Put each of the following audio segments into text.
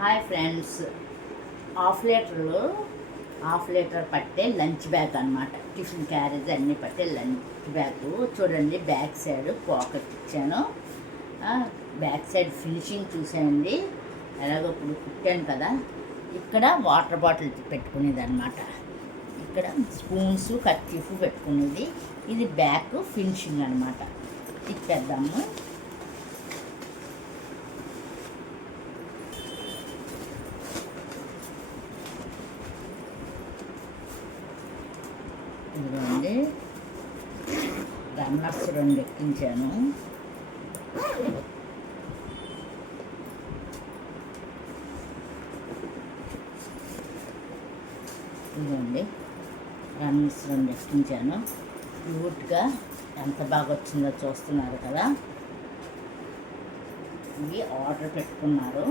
Hi friends, half litre పట్టే lunch bag అనమాట. Tiffin carriage అన్నీ పట్టే లంచ్ బ్యాగ్. చూడండి, బ్యాక్ సైడ్ పాకెట్ ఇచ్చాను. బ్యాక్ సైడ్ ఫినిషింగ్ చూసేయండి. ఎలాగో ఇప్పుడు కుట్టాను కదా. ఇక్కడ వాటర్ బాటిల్ పెట్టుకునేది అనమాట. ఇక్కడ స్పూన్స్ కర్చీఫ్ పెట్టుకునేది. ఇది బ్యాక్ ఫినిషింగ్ అనమాట. తిప్పేద్దాము. ఇదిగోండి, రన్నర్స్ 2 ఎక్కించాను. ఇదిగోండి, రన్నర్స్ 2 ఎక్కించాను. క్యూట్గా ఎంత బాగా వచ్చిందో చూస్తున్నారు కదా. ఇవి ఆర్డర్ పెట్టుకున్నారు.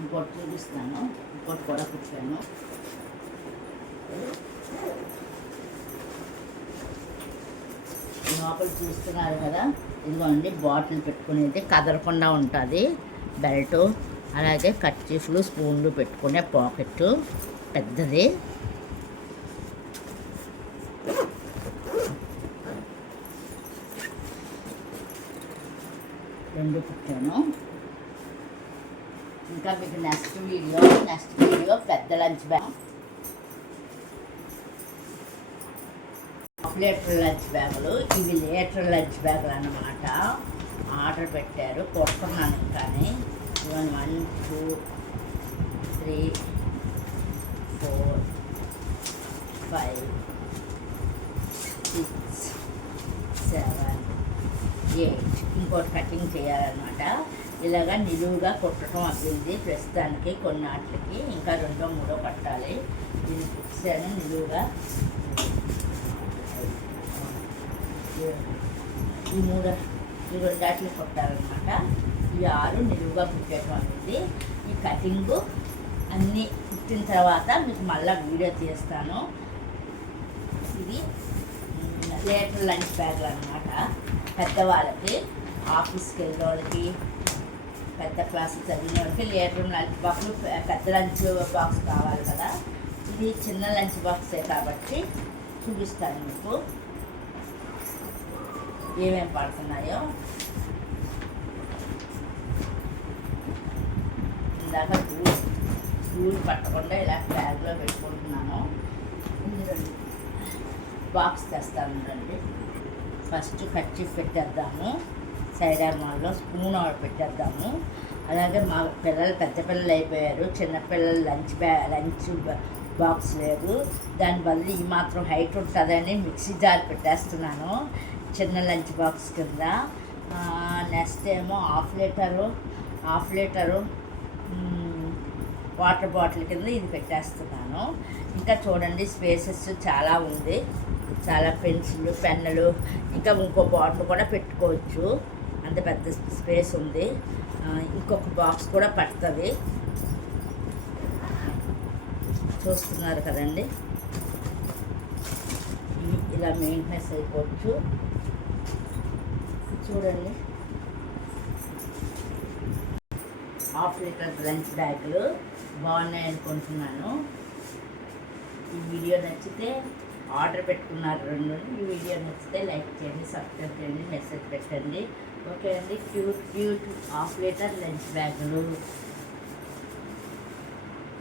ఇంకోటి చూపిస్తాను. ఇంకోటి కూడా కుట్టాను. లోపల చూస్తున్నారు కదా. ఇదిగోండి, బాటిల్ పెట్టుకునేది కదలకుండా ఉంటుంది. బెల్ట్, అలాగే కర్చీఫ్లు, స్పూన్లు పెట్టుకునే పాకెట్ పెద్దది. రెండు కుట్టాను. ఇంకా మీకు నెక్స్ట్ వీడియో పెద్ద లంచ్ బ్యాగ్, లీటర్ లంచ్ బ్యాగులు. ఇవి లీటర్ లంచ్ బ్యాగులు అన్నమాట. ఆర్డర్ పెట్టారు, కొడుతున్నాను. కానీ 1 2 3 4 5 6 7 8 ఇంకోటి కటింగ్ చేయాలన్నమాట. ఇలాగా నిలువుగా కుట్టడం అవ్వింది ప్రస్తుతానికి. కొన్నాటికి ఇంకా 2 3 కట్టాలి. ఇది కుట్టాను నిలువుగా. ఈ 2 దాట్లు కుట్టాలన్నమాట. ఈ 6 నిలువుగా కుట్టడం అనేది. ఈ కటింగు అన్నీ కుట్టిన తర్వాత మీకు మళ్ళీ వీడియో తీస్తాను. ఇది లీటర్ లంచ్ బ్యాగులు అన్నమాట. పెద్దవాళ్ళకి, ఆఫీస్కి వెళ్ళే వాళ్ళకి, పెద్ద క్లాసు చదివిన వాళ్ళకి లీటర్ లంచ్ బాక్స్, పెద్ద లంచ్ బాక్స్ కావాలి కదా. ఇది చిన్న లంచ్ బాక్సే కాబట్టి చూపిస్తాను మీకు ఏమేమి పడుతున్నాయో. ఇందాక ధూళి పట్టకుండా ఇలా బ్యాగ్లో పెట్టుకుంటున్నాను. బాక్స్ తెస్తాను రండి. ఫస్ట్ కర్చీఫ్ పెట్టేద్దాము. సైడ్ ఆర్మాల్లో స్పూన్ పెట్టేద్దాము. అలాగే మా పిల్లలు పెద్ద పిల్లలు అయిపోయారు. చిన్నపిల్లలు లంచ్ బాక్స్ లేదు. దాని బదులు ఈ మాత్రం హైట్ ఉంటుందని మిక్సీ జార్ పెట్టేస్తున్నాను చిన్న లంచ్ బాక్స్ కింద. నెక్స్ట్ ఏమో హాఫ్ లీటరు వాటర్ బాటిల్ కింద ఇది పెట్టేస్తున్నాను. ఇంకా చూడండి, స్పేసెస్ చాలా ఉంది. చాలా పెన్సిళ్ళు, పెన్నులు, ఇంకా ఇంకో బాటిల్ కూడా పెట్టుకోవచ్చు. అంత పెద్ద స్పేస్ ఉంది. ఇంకొక బాక్స్ కూడా పడుతుంది. చూస్తున్నారు కదండి. ఇలా మెయింటెనెన్స్ అయిపోవచ్చు. చూడండి, హాఫ్ లీటర్ లంచ్ బ్యాగులు బాగున్నాయి అనుకుంటున్నాను. ఈ వీడియో నచ్చితే ఆర్డర్ పెట్టుకున్నారు 2. ఈ వీడియో నచ్చితే లైక్ చేయండి, సబ్స్క్రైబ్ చేయండి, మెసేజ్ పెట్టండి. ఓకే అండి. క్యూట్ హాఫ్ లీటర్ లంచ్ బ్యాగులు.